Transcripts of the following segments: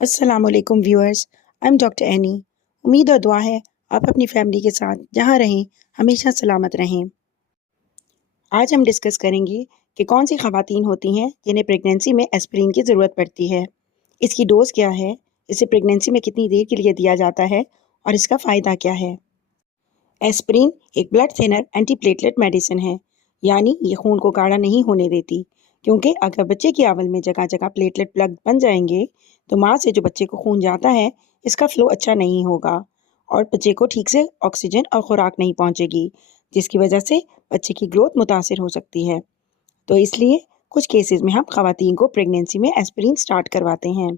अस्सलाम वालेकुम viewers. I am doctor any. उम्मीद और दुआ है आप अपनी फैमिली के साथ जहाँ रहें हमेशा सलामत रहें। आज हम डिस्कस करेंगे कि कौन सी ख़वातीन होती हैं जिन्हें प्रेगनेंसी में एस्पिरिन की ज़रूरत पड़ती है, इसकी डोज़ क्या है, इसे प्रेगनेंसी में कितनी देर के लिए दिया जाता है और इसका फ़ायदा क्या है। एस्पिरिन एक ब्लड थिनर एंटीप्लेटलेट मेडिसिन है, यानी ये खून को गाढ़ा नहीं होने देती, क्योंकि अगर बच्चे की आवल में जगह जगह प्लेटलेट प्लग बन जाएंगे तो माँ से जो बच्चे को खून जाता है इसका फ्लो अच्छा नहीं होगा और बच्चे को ठीक से ऑक्सीजन और खुराक नहीं पहुँचेगी, जिसकी वजह से बच्चे की ग्रोथ मुतासिर हो सकती है। तो इसलिए कुछ केसेस में हम खवातीन को प्रेगनेंसी में एस्पिरिन स्टार्ट करवाते हैं।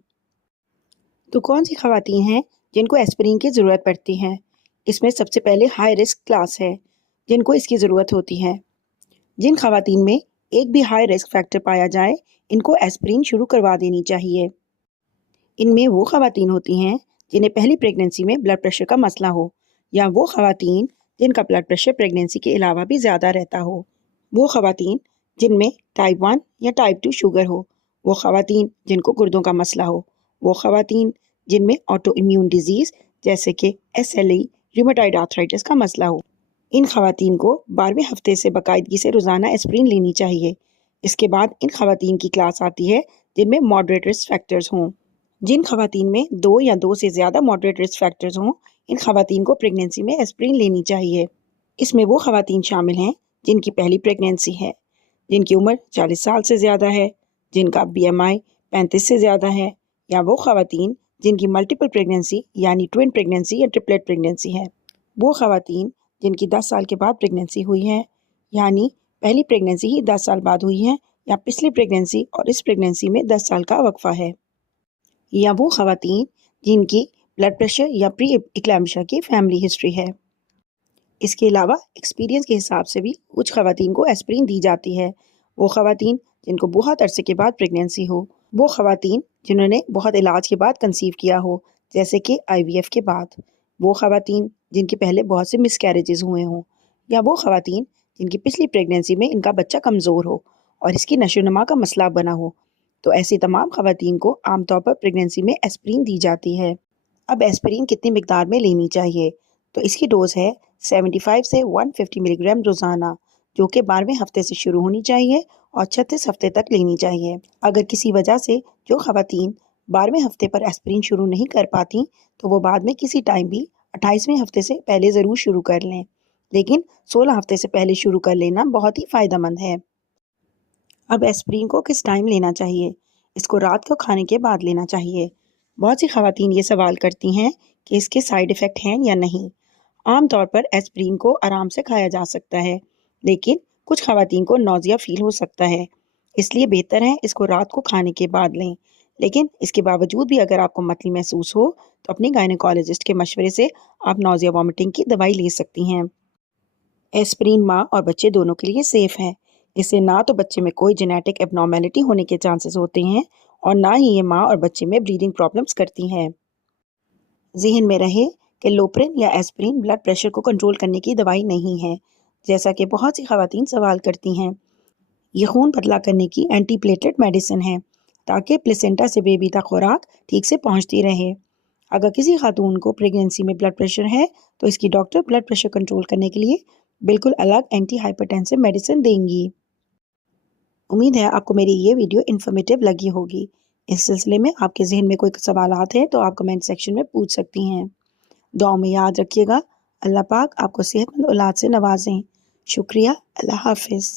तो कौन सी खवातीन हैं जिनको एस्पिरिन की ज़रूरत पड़ती है? इसमें सबसे पहले हाई रिस्क क्लास है, जिनको इसकी ज़रूरत होती है। जिन खवातीन में एक भी हाई रिस्क फैक्टर पाया जाए, इनको एस्पिरिन शुरू करवा देनी चाहिए। इनमें वो खवातीन होती हैं जिन्हें पहली प्रेगनेंसी में ब्लड प्रेशर का मसला हो, या वो खवातीन जिनका ब्लड प्रेशर प्रेगनेंसी के अलावा भी ज़्यादा रहता हो, वो खवातीन जिनमें टाइप 1 या टाइप 2 शुगर हो, वो खवातीन जिनको गुर्दों का मसला हो, वो खवातीन जिनमें ऑटो इम्यून डिजीज़ जैसे कि SLE, रूमेटॉइड आर्थराइटिस का मसला हो। इन खवातीन को 12वें हफ्ते से बाकायदगी से रोज़ाना एस्पिरिन लेनी चाहिए। इसके बाद इन खवातीन की क्लास आती है जिनमें मॉडरेट रिस्क फैक्टर्स हों। जिन खवातीन में 2 या 2 से ज़्यादा मॉडरेट रिस्क फैक्टर्स हों, इन खवातीन को प्रेगनेंसी में एस्पिरिन लेनी चाहिए। इसमें वो खवातीन शामिल हैं जिनकी पहली प्रेगनेंसी है, जिनकी उम्र 40 साल से ज़्यादा है, जिनका BMI 35 से ज़्यादा है, या वो खवातीन जिनकी मल्टीपल प्रेगनेंसी यानी ट्विन प्रेगनेंसी या ट्रिपलेट प्रेगनेंसी है। वो खवातीन जिनकी 10 साल के बाद प्रेगनेंसी हुई है, यानी पहली प्रेगनेंसी ही 10 साल बाद हुई है, या पिछली प्रेगनेंसी और इस प्रेगनेंसी में 10 साल का वक्फा है, या वो खवातीन जिनकी ब्लड प्रेशर या प्री इक्लैम्शिया की फैमिली हिस्ट्री है। इसके अलावा एक्सपीरियंस के हिसाब से भी कुछ खवातीन को एस्पिरिन दी जाती है। वो खवातीन जिनको बहुत अरसे के बाद प्रेगनेंसी हो, वो खवातीन जिन्होंने बहुत इलाज के बाद कंसीव किया हो, जैसे कि IVF के बाद, वो खवातीन जिनके पहले बहुत से मिसकैरेजेस हुए हों, या वो खवातीन जिनकी पिछली प्रेगनेंसी में इनका बच्चा कमज़ोर हो और इसकी नशोनुमा का मसला बना हो। तो ऐसी तमाम खवातीन को आमतौर पर प्रेगनेंसी में एस्पिरिन दी जाती है। अब एस्पिरिन कितनी मिकदार में लेनी चाहिए? तो इसकी डोज़ है 75 से 150 मिलीग्राम रोज़ाना, जो कि 12वें हफ्ते से शुरू होनी चाहिए और 36 हफ्ते तक लेनी चाहिए। अगर किसी वजह से जो खवातीन 12वें हफ्ते पर एस्पिरिन शुरू नहीं कर पाती, तो वो बाद में किसी टाइम भी 28वें हफ्ते से पहले ज़रूर शुरू कर लें, लेकिन 16 हफ्ते से पहले शुरू कर लेना बहुत ही फ़ायदेमंद है। अब एस्पिरिन को किस टाइम लेना चाहिए? इसको रात को खाने के बाद लेना चाहिए। बहुत सी खवातीन ये सवाल करती हैं कि इसके साइड इफ़ेक्ट हैं या नहीं। आम तौर पर एस्पिरिन को आराम से खाया जा सकता है, लेकिन कुछ खवातीन को नौज़िया फील हो सकता है, इसलिए बेहतर है इसको रात को खाने के बाद लें। लेकिन इसके बावजूद भी अगर आपको मतली महसूस हो, तो अपनी गायनेकोलॉजिस्ट के मशवरे से आप नौज़िया वॉमिटिंग की दवाई ले सकती हैं। एस्पिरिन माँ और बच्चे दोनों के लिए सेफ़ है। इससे ना तो बच्चे में कोई जेनेटिक एब्नॉर्मेलिटी होने के चांसेस होते हैं और ना ही ये माँ और बच्चे में ब्रीदिंग प्रॉब्लम्स करती हैं। ज़हन में रहे कि लोप्रिन या एस्पिरिन ब्लड प्रेशर को कंट्रोल करने की दवाई नहीं है, जैसा कि बहुत सी खवातीन सवाल करती हैं। ये खून पतला करने की एंटीप्लेटलेट मेडिसिन है, ताकि प्लेसेंटा से बेबी तक खुराक ठीक से पहुंचती रहे। अगर किसी खातून को प्रेगनेंसी में ब्लड प्रेशर है, तो इसकी डॉक्टर ब्लड प्रेशर कंट्रोल करने के लिए बिल्कुल अलग एंटी हाइपरटेंसिव मेडिसिन देंगी। उम्मीद है आपको मेरी ये वीडियो इन्फॉर्मेटिव लगी होगी। इस सिलसिले में आपके जहन में कोई सवालात हैं तो आप कमेंट सेक्शन में पूछ सकती हैं। दुआओं में याद रखिएगा। अल्लाह पाक आपको सेहतमंद औलाद से नवाजें। शुक्रिया। अल्लाह हाफिज़।